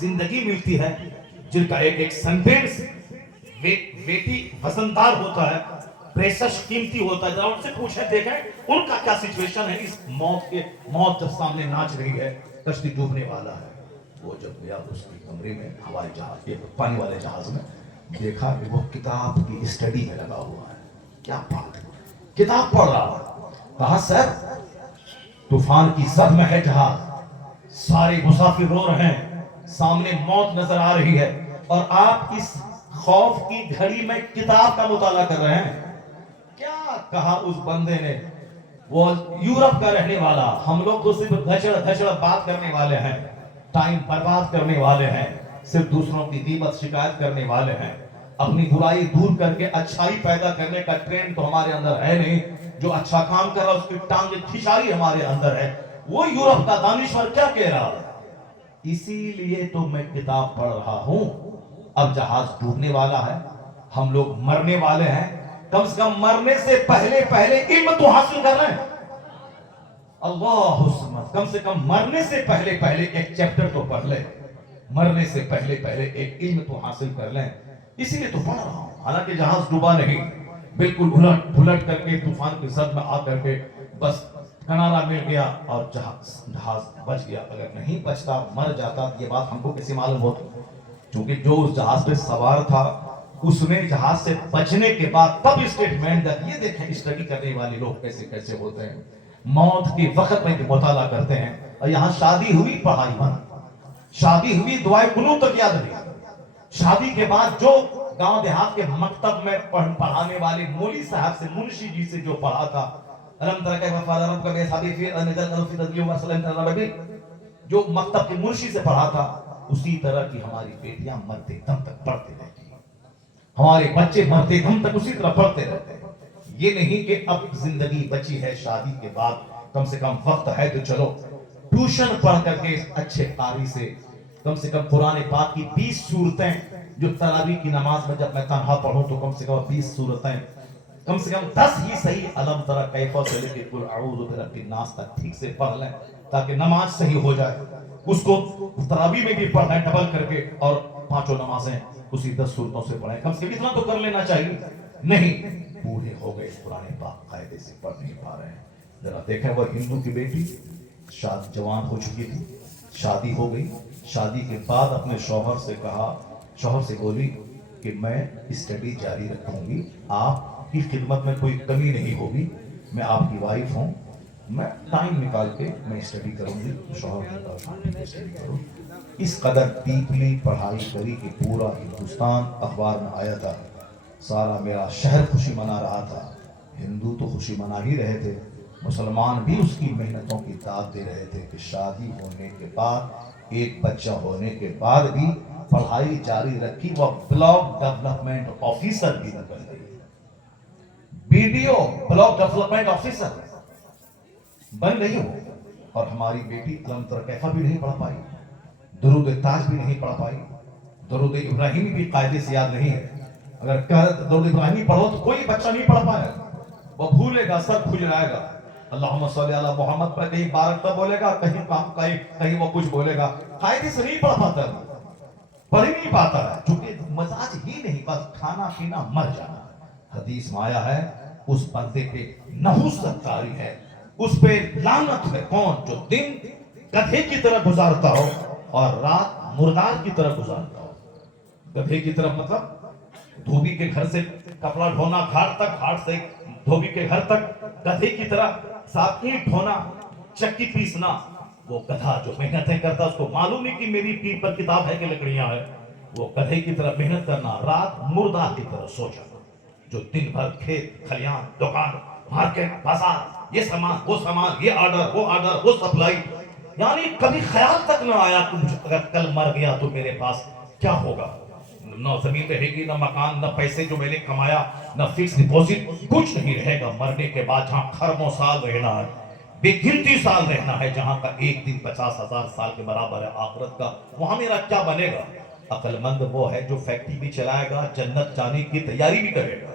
زندگی ملتی ہے، جن کا ایک ایک سینٹینس ویٹی وزندار ہوتا ہے، پریشش قیمتی ہوتا ہے. ذرا ان سے پوچھیں دیکھیں ان کا کیا سچویشن ہے اس موت جب سامنے ناچ رہی ہے، کشتی ڈوبنے والا ہے. وہ جب گیا اس کی کمرے میں ہوائی جہاز، پانی والے جہاز میں، دیکھا کہ وہ کتاب کی اسٹڈی میں لگا ہوا ہے. کیا بات ہے، کتاب پڑھ رہا ہے. کہا سر طوفان کی زد میں ہے جہاز، سارے مسافر رو رہے ہیں، سامنے موت نظر آ رہی ہے، اور آپ اس خوف کی گھڑی میں کتاب کا مطالعہ کر رہے ہیں. کیا کہا اس بندے نے، وہ یورپ کا رہنے والا، ہم لوگ تو صرف گھچڑ بات کرنے والے ہیں، ٹائم برباد کرنے والے ہیں، صرف دوسروں کی غیبت شکایت کرنے والے ہیں، اپنی برائی دور کر کے اچھائی پیدا کرنے کا ٹرینڈ تو ہمارے اندر ہے نہیں. جو اچھا کام کر رہا اس کی ٹانگ کھچائی ہمارے اندر ہے. وہ یورپ کا دانشور کیا کہہ رہا ہے، اسی لیے تو میں کتاب پڑھ رہا ہوں. اب جہاز ڈوبنے والا ہے، ہم لوگ مرنے والے ہیں، کم سے کم مرنے سے پہلے علم تو حاصل کر رہے ہیں. اللہ حسمت، کم سے کم مرنے سے پہلے ایک چیپٹر تو پڑھ لیں، مرنے سے پہلے ایک علم تو حاصل کر لیں. اسی لیے تو پڑھ رہا ہوں. حالانکہ جہاز ڈوبا نہیں، بالکل الٹ کر کے طوفان کی زد میں آ کر کے بس کنارہ مل گیا اور جہاز بچ گیا. اگر نہیں بچتا، مر جاتا، یہ بات ہم کو کیسے معلوم ہوتی؟ کیونکہ جو اس جہاز پہ سوار تھا اس نے جہاز سے بچنے کے بعد تب اسٹیٹمنٹ دیا. یہ دیکھیں اسٹڈی کرنے والے لوگ کیسے ہوتے ہیں، موت کے وقت میں مطالعہ کرتے ہیں. اور یہاں شادی ہوئی، پڑھائی بند، شادی ہوئی، دعائے قنوت تک یاد رہی. شادی کے بعد جو گاؤں دیہات کے مکتب میں پڑھانے والے مولوی صاحب سے، منشی جی سے جو پڑھا تھا، جو مکتب کے منشی سے پڑھا تھا، اسی طرح کی ہماری بیٹیاں مرتے دم تک پڑھتے رہتی ہیں، ہمارے بچے مرتے دم تک اسی طرح پڑھتے رہتے ہیں. یہ نہیں کہ اب زندگی بچی ہے، شادی کے بعد کم سے کم وقت ہے تو چلو ٹیوشن پڑھ کر کے اچھے قاری سے کم سے کم قرآن پاک کی 20 سورتیں، جو تراویح کی نماز میں جب میں تنہا پڑھوں تو کم سے کم 20 سورتیں، کم سے کم 10 ہی صحیح علم ترى کیف سے لے کے قل اعوذ برب الناس تک ٹھیک سے پڑھ لیں تاکہ نماز صحیح ہو جائے. اس کو تراویح میں بھی پڑھیں ڈبل کر کے، اور پانچوں نمازیں اسی 10 سورتوں سے پڑھیں. کم سے کم اتنا تو کر لینا چاہیے. نہیں، بوڑھے ہو گئے، قرآن پاک قاعدے سے پڑھ نہیں پا رہے ہیں. ذرا دیکھیں، وہ ہندو کی بیٹی جوان ہو چکی تھی، شادی ہو گئی، شادی کے بعد اپنے شوہر سے کہا، شوہر سے بولی کہ میں اسٹڈی جاری رکھوں گی، آپ کی خدمت میں کوئی کمی نہیں ہوگی، میں آپ کی وائف ہوں، میں ٹائم نکال کے میں اسٹڈی کروں گی. شوہر نے کہا اسٹڈی کرو. اس قدر ڈیپلی پڑھائی کری کہ پورا ہندوستان اخبار میں آیا تھا، سارا میرا شہر خوشی منا رہا تھا. ہندو تو خوشی منا ہی رہے تھے، مسلمان بھی اس کی محنتوں کی داد دے رہے تھے کہ شادی ہونے کے بعد، ایک بچہ ہونے کے بعد بھی پڑھائی جاری رکھی. وہ بلاک ڈیولپمنٹ آفیسر بھی نکل گئی، BDO بلاک ڈیولپمنٹ آفیسر بن گئی ہو. اور ہماری بیٹی علم تر کیفا بھی نہیں پڑھ پائی، درود تاج بھی نہیں پڑھ پائی، درود ابراہیمی بھی قاعدے سے یاد نہیں ہے. اگر درود ابراہیمی پڑھو تو کوئی بچہ نہیں پڑھ پائے، وہ بھولے گا، سر کھل جائے گا. اللہم صلی علی محمد پر کہیں بارکتا بولے گا، کہیں وہ کچھ بولے گا، قاعدے سے نہیں پڑھ پاتا ہے، پڑھ ہی نہیں پاتا ہے، چونکہ مزاج ہی نہیں، بس کھانا پینا مر جانا. حدیث میں آیا ہے اس بندے پہ نحوست طاری ہے، اس پہ لعنت ہے. کون؟ جو دن گدھے کی طرح گزارتا ہو اور رات مردار کی طرح گزارتا ہو. گدھے کی طرف مطلب دھوبی کے گھر سے کپڑا ڈھونا گھاٹ تک، گھاٹ سے دھوبی کے گھر تک، گدھے کی طرح ساتھ اینٹ ڈھونا، چکی پیسنا. وہ گدھا جو محنتیں کرتا اس کو معلوم نہیں کہ میری پیٹھ پر کتاب ہے کہ لکڑیاں ہے. وہ گدھے کی طرح محنت کرنا، رات مردار کی طرح سو جانا. جو دن بھر کھیت کھلیان، دکان، مارکیٹ، بازار، یہ سامان وہ سامان، یہ آرڈر وہ آرڈر وہ سپلائی، یعنی کبھی خیال تک نہ آیا تم اگر کل مر گیا تو میرے پاس کیا ہوگا. نہ زمین رہے گی، نہ مکان، نہ پیسے جو میں نے کمایا، نہ فکس ڈپوزٹ، کچھ نہیں رہے گا. مرنے کے بعد جہاں خربوں سال رہنا ہے، بے گنتی سال رہنا ہے، جہاں کا ایک دن 50,000 سال کے برابر ہے آخرت کا، وہاں میرا کیا بنے گا. عقل مند وہ ہے جو فیکٹری بھی چلائے گا، جنت جانے کی تیاری بھی کرے گا.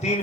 3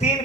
3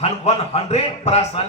100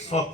100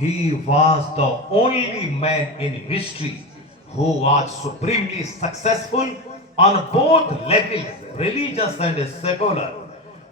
he was the only man in history who was supremely successful on both levels, religious and secular।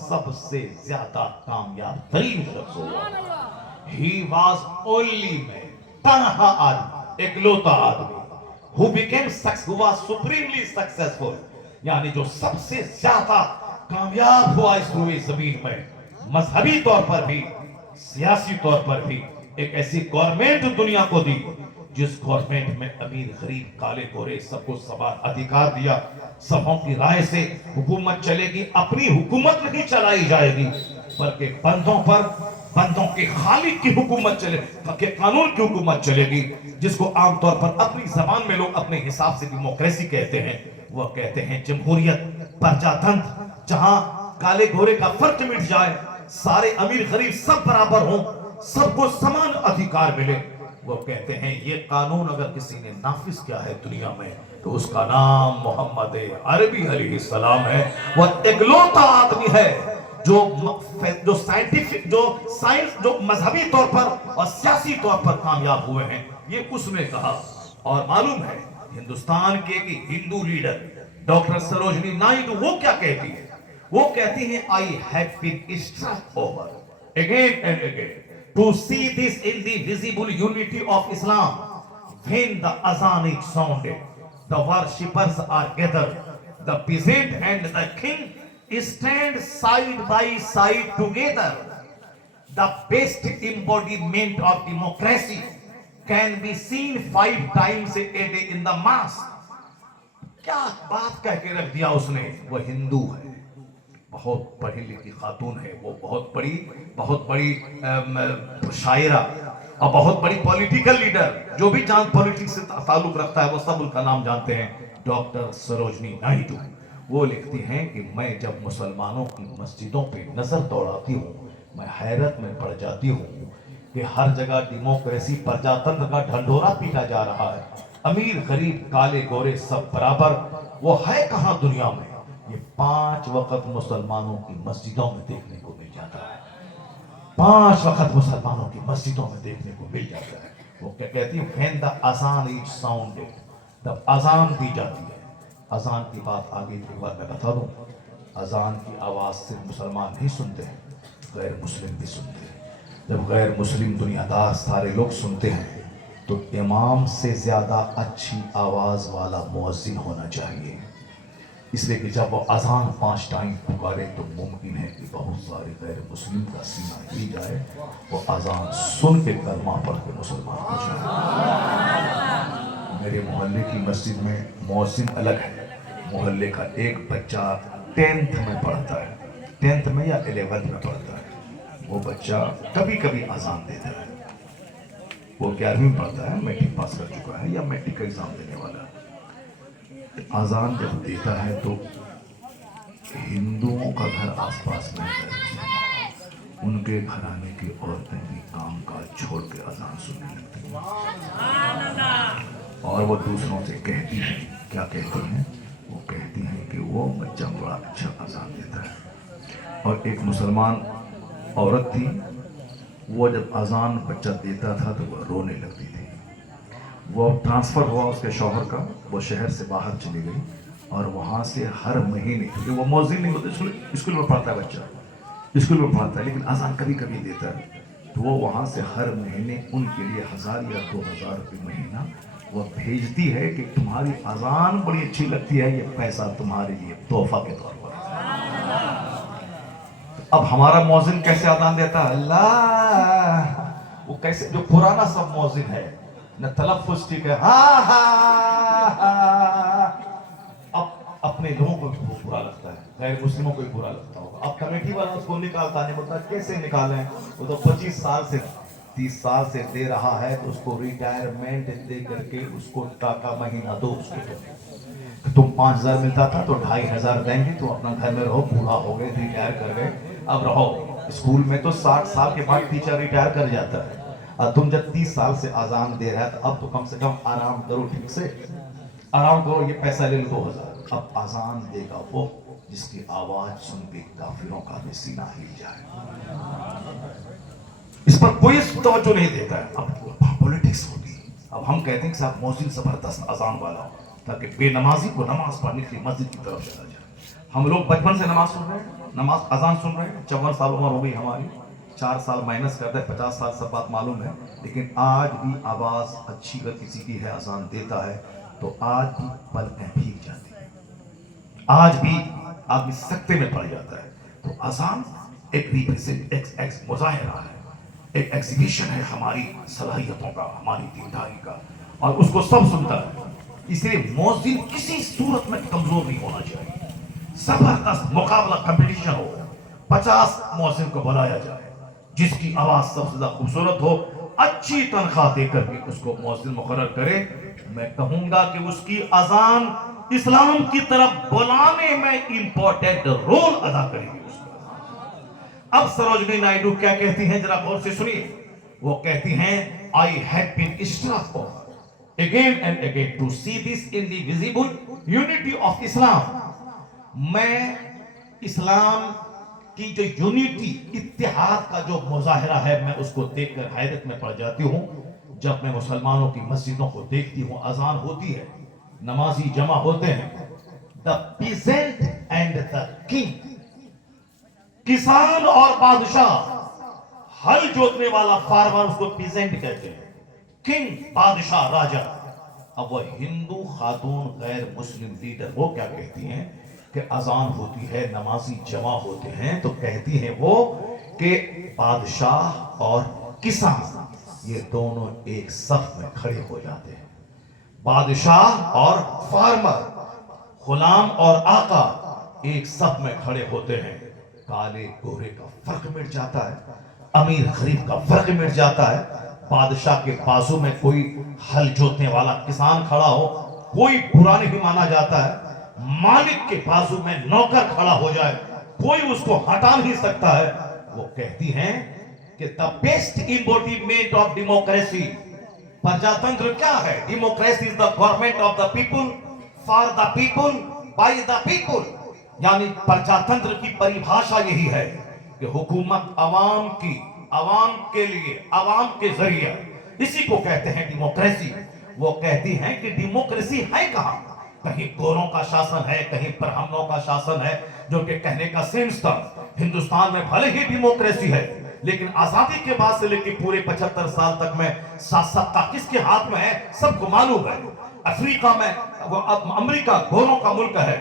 سب سے زیادہ کامیاب ترین شخص ہوا. He was only man, تنہا آدمی, اکلوتا آدمی, who was supremely successful, یعنی جو سب سے زیادہ کامیاب ہوا اس روئے زمین میں, مذہبی طور پر بھی, سیاسی طور پر بھی. ایک ایسی گورنمنٹ دنیا کو دی جس گورنمنٹ میں امیر غریب کالے گورے سب کو سمان ادھیکار دیا. سبوں کی رائے سے حکومت چلے گی, اپنی حکومت نہیں چلائی جائے گی بلکہ بندوں پر, بندوں کے خالق کی حکومت چلے, کہ قانون کی حکومت چلے گی, جس کو عام طور پر اپنی زبان میں لوگ اپنے حساب سے ڈیموکریسی کہتے ہیں. وہ کہتے ہیں جمہوریت, پرجاتنتر, جہاں کالے گھورے کا فرق مٹ جائے, سارے امیر غریب سب برابر ہوں, سب کو سمان ادھیکار ملے. وہ کہتے ہیں یہ قانون اگر کسی نے نافذ کیا ہے دنیا میں تو اس کا نام محمد عربی علیہ السلام ہے. وہ اکلوتا آدمی ہے جو سائنٹیفک, جو سائنس, جو مذہبی طور پر اور سیاسی طور پر کامیاب ہوئے ہیں. یہ اس نے کہا. اور معلوم ہے ہندوستان کے ایک ہندو لیڈر ڈاکٹر سروجنی نائیڈو وہ کیا کہتی ہے؟ وہ کہتی ہیں I have been struck over again and again to see this indivisible unity of Islam. When the azan is sounded, the worshippers are gathered, the peasant and the king stand side by side together. The best embodiment of democracy can be seen 5 times a day in the mosque. کیا بات کہہ کے رکھ دیا اس نے. وہ ہندو ہے, بہت پڑھی لکھی خاتون ہے, وہ بہت بڑی شاعرہ اور بہت بڑی پولیٹیکل لیڈر, جو بھی جان پولیٹکس سے تعلق رکھتا ہے وہ سب ان کا نام جانتے ہیں, ڈاکٹر سروجنی نائیڈو. وہ لکھتی ہیں کہ میں جب مسلمانوں کی مسجدوں پہ نظر دوڑاتی ہوں میں حیرت میں پڑ جاتی ہوں کہ ہر جگہ ڈیموکریسی, پرجاتنتر کا ڈھنڈورا پیٹا جا رہا ہے. امیر غریب کالے گورے سب برابر. وہ ہے کہاں دنیا میں؟ یہ 5 وقت مسلمانوں کی مسجدوں میں دیکھنے کو مل جاتا ہے. 5 وقت مسلمانوں کی مسجدوں میں دیکھنے کو مل جاتا ہے. وہ کیا کہتی ہیں؟ when the azan is sounded, جب اذان دی جاتی ہے. اذان کی بات آگے کی بار میں بتا دوں. اذان کی آواز صرف مسلمان نہیں سنتے ہیں, غیر مسلم بھی سنتے ہیں. جب غیر مسلم دنیا دار سارے لوگ سنتے ہیں تو امام سے زیادہ اچھی آواز والا مؤذن ہونا چاہیے. اس لیے کہ جب وہ اذان 5 ٹائم پکارے تو ممکن ہے کہ بہت سارے غیر مسلم کا سینہ ہل جائے, وہ اذان سن کے کلمہ پڑھ کے مسلمان ہو جائے. میرے محلے کی مسجد میں مؤذن الگ ہے. محلے کا ایک بچہ 10th میں پڑھتا ہے, 10th میں یا 11th میں پڑھتا ہے. وہ بچہ کبھی کبھی اذان دیتا ہے. وہ 11ویں پڑھتا ہے, میٹرک پاس کر چکا ہے یا میٹرک کا ایگزام دینے والا ہے. اذان جب دیتا ہے تو ہندوؤں کا گھر آس پاس میں ہے, ان کے گھرانے کی عورتیں بھی کام کاج چھوڑ کے اذان سننے لگتی ہیں اور وہ دوسروں سے کہتی ہیں. کیا کہتی ہیں؟ وہ کہتی ہیں کہ وہ بچہ بڑا اچھا اذان دیتا ہے. اور ایک مسلمان عورت تھی, وہ جب اذان بچہ دیتا تھا تو وہ رونے لگتی تھی. وہ ٹرانسفر ہوا اس کے شوہر کا, وہ شہر سے باہر چلی گئی اور وہاں سے ہر مہینے, کیونکہ وہ مؤذن نہیں ہوتے, اسکول میں پڑھتا ہے بچہ, اسکول میں پڑھتا ہے لیکن اذان کبھی کبھی دیتا ہے, تو وہ وہاں سے ہر مہینے ان کے لیے 1000 یا 2000 روپے مہینہ وہ بھیجتی ہے کہ تمہاری اذان بڑی اچھی لگتی ہے, یہ پیسہ تمہارے لیے تحفہ کے طور پر. اب ہمارا مؤذن کیسے اذان دیتا ہے؟ اللہ, وہ کیسے, جو پرانا سب مؤذن ہے نہ تلفظ ٹھیک ہے, ہاں ہاں, اب اپنے لوگوں کو بھی برا لگتا ہے, غیر مسلموں کو بھی برا لگتا ہوگا. اب کمیٹی والا اس کو نکالتا نہیں, بولتا کیسے نکالیں, وہ تو 25 سال سے 30 سال سے دے رہا ہے, تو اس کو ریٹائرمنٹ دے کر کے اس کو ٹاکا مہینہ دو. اس کو تم 5000 ملتا تھا تو 2500 دیں گے, تو اپنا گھر میں رہو, بوڑھا ہو گئے, ریٹائر کر گئے, اب رہو. اسکول میں تو 60 سال کے بعد ٹیچر ریٹائر کر جاتا ہے, اور تم جب 30 سال سے اذان دے رہا ہے تو اب تو کم سے کم آرام کرو, ٹھیک سے آرام کرو, یہ پیسہ لے لو 2000. اب اذان دے گا وہ جس کی آواز سن کے کافروں کا بھی سینہ ہل جائے. اس پر کوئی توجہ نہیں دیتا ہے. اب پولیٹکس ہوتی ہے. اب ہم کہتے ہیں کہ صاحب مؤذن زبردست اذان والا ہو تاکہ بے نمازی کو نماز پڑھنے کے لیے مسجد کی طرف چلا جائے. ہم لوگ بچپن سے نماز سن رہے ہیں، نماز اذان سن رہے ہیں، 54 سال عمر ہو گئی ہماری، 4 سال مائنس کرتے 50 سال، سب بات معلوم ہے، لیکن آج بھی آواز اچھی اگر کسی کی ہے اذان دیتا ہے تو آج بھی پلکیں بھیگ جاتی ہیں، آج بھی آدمی سکتے میں پڑ جاتا ہے۔ تو اذان ایک ریپرزینٹ، ایک مظاہرہ ہے، ایک ایگزیبیشن ہے ہماری صلاحیتوں کا، ہماری دینداری کا، اور اس کو سب سنتا ہے۔ اس لیے مؤذن کسی صورت میں کمزور نہیں ہونا چاہیے، زبردست مقابلہ، کمپٹیشن ہو، 50 مؤذن کو بلایا جائے، جس کی آواز سب سے زیادہ خوبصورت ہو، اچھی تنخواہ دے کر کے اس کو مؤذن مقرر کرے۔ میں کہوں گا کہ اس کی اذان اسلام کی طرف بلانے میں امپورٹنٹ رول ادا کرے گی۔ اس کا اب سروجنی نائیڈو کیا کہتی ہیں، ذرا غور سے سنیے۔ وہ کہتی ہیں I have been struck again and again to see this indivisible unity of Islam۔ میں اسلام کی جو یونٹی، اتحاد کا جو مظاہرہ ہے، میں اس کو دیکھ کر حیرت میں پڑ جاتی ہوں۔ جب میں مسلمانوں کی مسجدوں کو دیکھتی ہوں، اذان ہوتی ہے، نمازی جمع ہوتے ہیں، the peasant and the king، کسان اور بادشاہ، ہل جوتنے والا فارمر اس کو پیزنٹ کہتے ہیں، کنگ بادشاہ راجہ۔ اب وہ ہندو خاتون غیر مسلم لیڈر وہ کیا کہتی ہیں کہ اذان ہوتی ہے، نمازی جمع ہوتے ہیں، تو کہتی ہیں وہ کہ بادشاہ اور کسان یہ دونوں ایک صف میں کھڑے ہو جاتے ہیں، بادشاہ اور فارمر، غلام اور آقا ایک صف میں کھڑے ہوتے ہیں، کالے گورے کا فرق مٹ جاتا ہے، امیر غریب کا فرق مٹ جاتا ہے، بادشاہ کے بازو میں کوئی ہل جوتنے والا کسان کھڑا ہو کوئی برا نہیں مانا جاتا ہے، مالک کے بازو میں نوکر کھڑا ہو جائے کوئی اس کو ہٹا نہیں سکتا ہے۔ وہ کہتی ہیں کہ the best embodiment of democracy، پرجاتنتر کیا ہے؟ Democracy is the government of the people, for the people, by the people، یعنی پرجاتنتر کی پریبھاشا یہی ہے کہ حکومت عوام کی، عوام کے لیے، عوام کے ذریعہ، اسی کو کہتے ہیں ڈیموکریسی۔ وہ کہتی ہیں کہ ڈیموکریسی ہے کہاں؟ کہیں گوروں کا شاسن ہے، کہیں برہمنوں کا شاسن ہے، جو کہ کہنے کا سینس تھا۔ ہندوستان میں بھلے ہی ڈیموکریسی ہے، لیکن آزادی کے بعد سے لے کے پورے 75 سال تک میں ساتھ کس کے ہاتھ میں ہے سب کو معلوم ہے۔ افریقہ میں، امریکہ گوروں کا ملک ہے،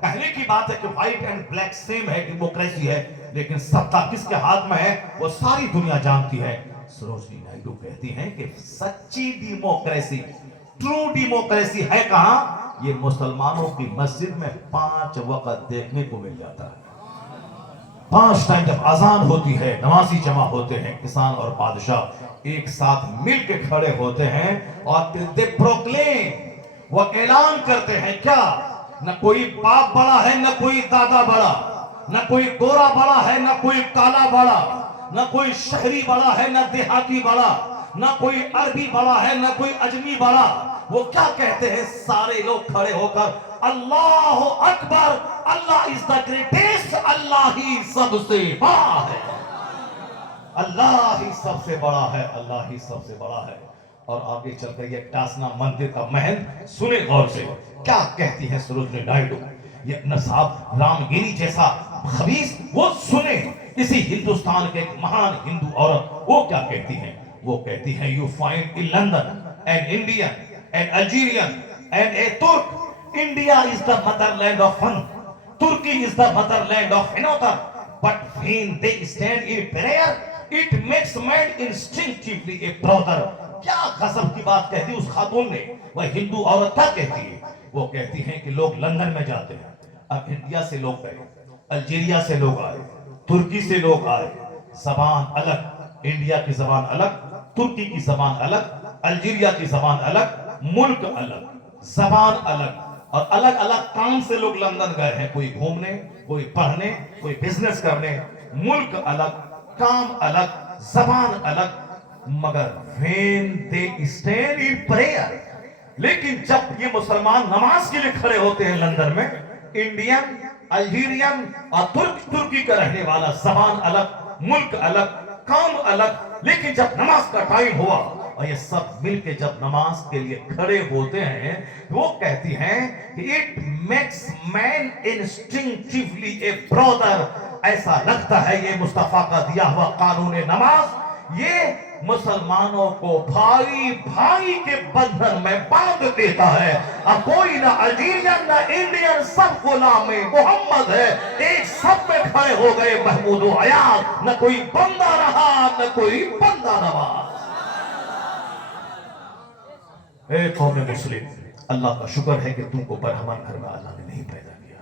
پہلے کی بات ہے کہ وائٹ اینڈ بلیک سیم ہے، ڈیموکریسی ہے، لیکن ستا کس کے ہاتھ میں ہے وہ ساری دنیا جانتی ہے۔ سروجنی نائیڈو کہتی ہیں کہ سچی ڈیموکریسی، ٹرو ڈیموکریسی ہے کہاں؟ یہ مسلمانوں کی مسجد میں 5 وقت دیکھنے کو مل جاتا ہے۔ 5 ٹائم جب اذان ہوتی ہے، نمازی جمع ہوتے ہیں، کسان اور بادشاہ ایک ساتھ مل کے کھڑے ہوتے ہیں، اور پھر دے پروکلیم، وہ اعلان کرتے ہیں کیا؟ نہ کوئی باپ بڑا ہے، نہ کوئی دادا بڑا، نہ کوئی گورا بڑا ہے، نہ کوئی کالا بڑا، نہ کوئی شہری بڑا ہے، نہ دیہاتی بڑا، نہ کوئی عربی بڑا ہے، نہ کوئی اجمی بڑا۔ وہ کیا کہتے ہیں؟ سارے لوگ کھڑے ہو کر اللہ اکبر، اللہ از دا گریٹسٹ، اللہ ہی سب سے بڑا ہے، اللہ ہی سب سے بڑا ہے، اللہ ہی سب سے بڑا ہے۔ اور آگے چل کر یہ ٹاسنا مندر کا محل سنے غور سے، کیا کہتی ہے سروجنی نائیڈو؟ یہ اپنا صاحب رام گیری جیسا خبیث وہ سنے، اسی ہندوستان کے ایک مہان ہندو عورت وہ کیا کہتی ہیں؟ وہ کہتی ہیں you find in London an Indian, an Algerian and a Turk. India is the motherland of fun, Turkey is the motherland of another, but when they stand in prayer it makes man instinctively a brother۔ کیا غضب کی بات کہتی اس خاتون نے؟ وہ ہندو عورت کیا کہتی ہے؟ وہ کہتی ہیں کہ لوگ لندن میں جاتے ہیں، اب انڈیا سے لوگ گئے، الجیریا سے لوگ آئے، ترکی سے لوگ آئے، زبان الگ، انڈیا کی زبان الگ، ترکی کی زبان الگ، الجیریا کی زبان الگ، ملک الگ، زبان الگ، اور الگ الگ کام سے لوگ لندن گئے ہیں، کوئی گھومنے، کوئی پڑھنے، کوئی بزنس کرنے، ملک الگ، کام الگ، زبان الگ، مگر when they stand in prayer، لیکن جب یہ مسلمان نماز کے لیے کھڑے ہوتے ہیں لندن میں، انڈین، الجیرین اور ترکی کا رہنے والا، زبان الگ، ملک الگ، کام الگ، لیکن جب نماز کا ٹائم ہوا اور یہ سب مل کے جب نماز کے لیے کھڑے ہوتے ہیں وہ کہتی ہیں کہ اٹ میکس مین انسٹنکٹیولی اے برادر، ایسا لگتا ہے یہ مصطفیٰ کا دیا ہوا قانون نماز یہ مسلمانوں کو بھائی بھائی کے بندھن میں باندھ دیتا ہے۔ اب کوئی نہ الجیرین نہ انڈین، سب غلام محمد ہے، ایک سب میں کھڑے ہو گئے محمود و عیاض، نہ کوئی بندہ رہا نہ کوئی بندہ نواز۔ اے قوم مسلم، اللہ کا شکر ہے کہ تم کو برہمن گھر میں اللہ نے نہیں پیدا کیا،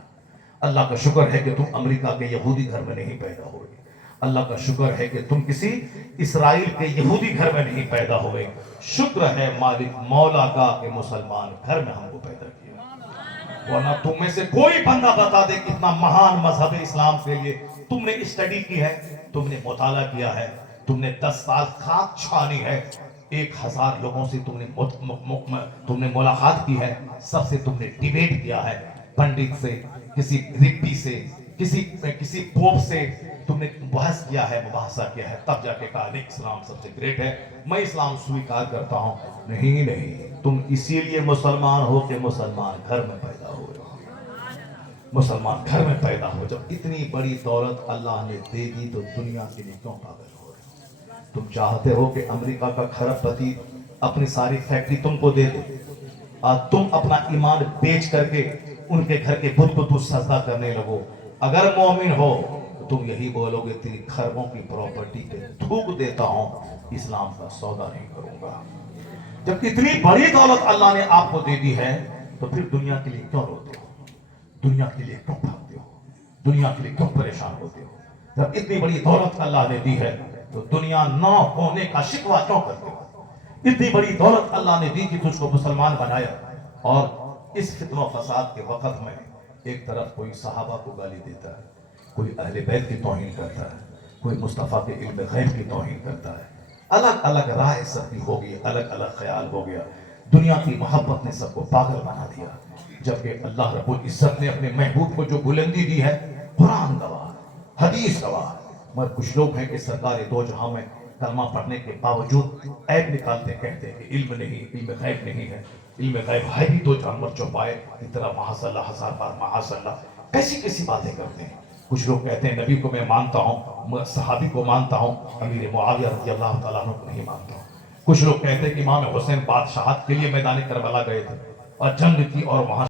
اللہ کا شکر ہے کہ تم امریکہ کے یہودی گھر میں نہیں پیدا ہوئے، اللہ کا شکر ہے کہ تم کسی اسرائیل کے یہودی گھر میں نہیں پیدا ہوئے، شکر ہے مالک مولا کا کہ مسلمان گھر میں ہم کو پیدا کیا۔ ورنہ تم میں سے کوئی بندہ بتا دے کتنا مہان مذہب اسلام کے لیے تم نے اسٹڈی کی ہے، تم نے مطالعہ کیا ہے، تم نے 10 سال خاک چھانی ہے، 1000 لوگوں سے تم نے ملاقات کی ہے، سب سے تم نے ڈیبیٹ کیا ہے، پنڈت سے، کسی ربی سے، کسی پوپ سے تم نے بحث کیا ہے، مباحثہ کیا ہے، تب جا کے کہا نہیں اسلام سب سے گریٹ ہے، میں اسلام سویکار کرتا ہوں۔ نہیں، تم اسی لیے مسلمان ہو کہ مسلمان گھر میں پیدا ہوئے، مسلمان گھر میں پیدا ہو۔ جب اتنی بڑی دولت اللہ نے دے دی تو دنیا کے لیے کیوں پاگل ہو رہے؟ تم چاہتے ہو کہ امریکہ کا کھرب پتی اپنی ساری فیکٹری تم کو دے دے اور تم اپنا ایمان بیچ کر کے ان کے گھر کے بت کو تو سجدہ کرنے لگو۔ اگر مومن ہو تو تم یہی بولو گے تیری خربوں کی پراپرٹی پہ تھوک دیتا ہوں، اسلام کا سودا نہیں کروں گا۔ جب اتنی بڑی دولت اللہ نے آپ کو دے دی ہے تو پھر دنیا کے لیے کیوں روتے ہو؟ دنیا کے لیے کیوں بھاگتے ہو؟ دنیا کے لیے کیوں پریشان ہوتے ہو؟ جب اتنی بڑی دولت اللہ نے دی ہے تو دنیا نہ ہونے کا شکوہ کیوں کرتے ہو؟ اتنی بڑی دولت اللہ نے دی کہ تجھ کو مسلمان بنایا، اور اس فتنہ و فساد کے وقت میں ایک طرف کوئی صحابہ کو گالی دیتا ہے، کوئی اہل بیت کی توہین کرتا ہے، کوئی مصطفیٰ کے علم غیب کی توہین کرتا ہے، الگ الگ رائے سب کی ہو گئی، الگ الگ خیال ہو گیا، دنیا کی محبت نے سب کو پاگل بنا دیا، جبکہ اللہ رب العزت نے اپنے محبوب کو جو بلندی دی ہے، قرآن گواہ، حدیث گواہ، مگر کچھ لوگ ہیں کہ سرکار دو جہاں میں کلمہ پڑھنے کے باوجود عیب نکالتے کہتے ہیں کہ علم نہیں، علم غیب نہیں ہے، علم غیب ہے بھی تو جانور چوپائے کی طرح معاذ اللہ، 1000 بار معاذ اللہ، کیسی باتیں کرتے ہیں۔ کچھ لوگ کہتے ہیں نبی کو میں مانتا ہوں، صحابی کو مانتا ہوں، امیر معاویہ رضی اللہ تعالیٰ عنہ کو نہیں مانتا ہوں۔ کچھ لوگ کہتے ہیں کہ امام حسین بادشاہت کے لیے میدان کربلا گئے تھے اور جنگ کی اور وہاں